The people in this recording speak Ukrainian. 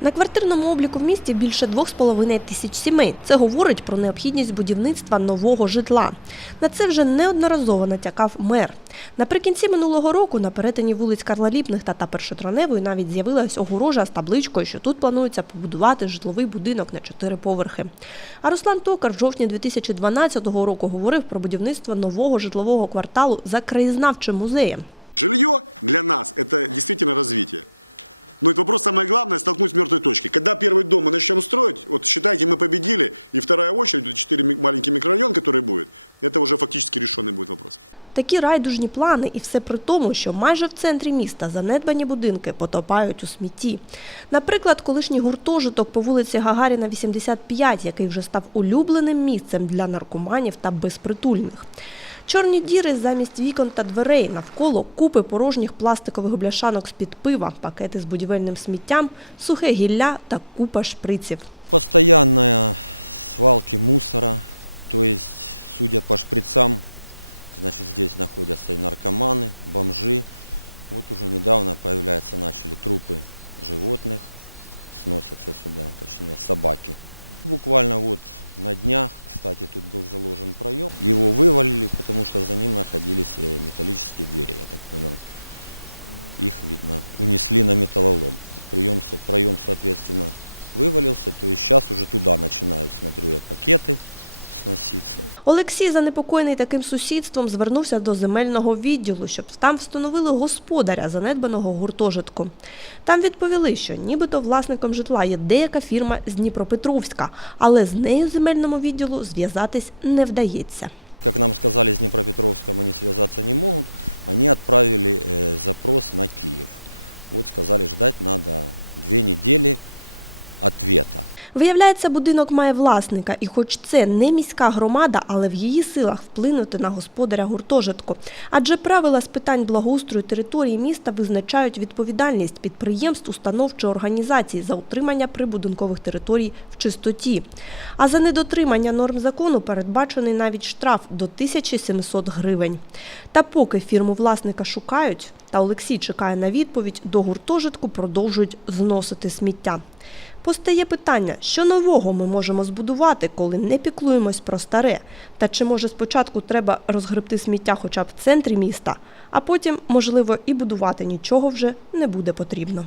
На квартирному обліку в місті більше 2,5 тисяч сімей. Це говорить про необхідність будівництва нового житла. На це вже неодноразово натякав мер. Наприкінці минулого року на перетині вулиць Карла Ліпних та Першотравневої навіть з'явилась огорожа з табличкою, що тут планується побудувати житловий будинок на чотири поверхи. А Руслан Токар в жовтні 2012 року говорив про будівництво нового житлового кварталу за краєзнавчим музеєм. Такі райдужні плани, і все при тому, що майже в центрі міста занедбані будинки потопають у смітті. Наприклад, колишній гуртожиток по вулиці Гагаріна, 85, який вже став улюбленим місцем для наркоманів та безпритульних. Чорні діри замість вікон та дверей навколо купи порожніх пластикових бляшанок з-під пива, пакети з будівельним сміттям, сухе гілля та купа шприців. Олексій, занепокоєний таким сусідством, звернувся до земельного відділу, щоб там встановили господаря занедбаного гуртожитку. Там відповіли, що нібито власником житла є деяка фірма з Дніпропетровська, але з нею земельному відділу зв'язатись не вдається. Виявляється, будинок має власника, і хоч це не міська громада, але в її силах вплинути на господаря гуртожитку. Адже правила з питань благоустрою території міста визначають відповідальність підприємств, установ чи організацій за утримання прибудинкових територій в чистоті. А за недотримання норм закону передбачений навіть штраф до 1700 гривень. Та поки фірму власника шукають, та Олексій чекає на відповідь, до гуртожитку продовжують зносити сміття. Постає питання, що нового ми можемо збудувати, коли не піклуємось про старе? Та чи може спочатку треба розгребти сміття хоча б в центрі міста, а потім, можливо, і будувати нічого вже не буде потрібно.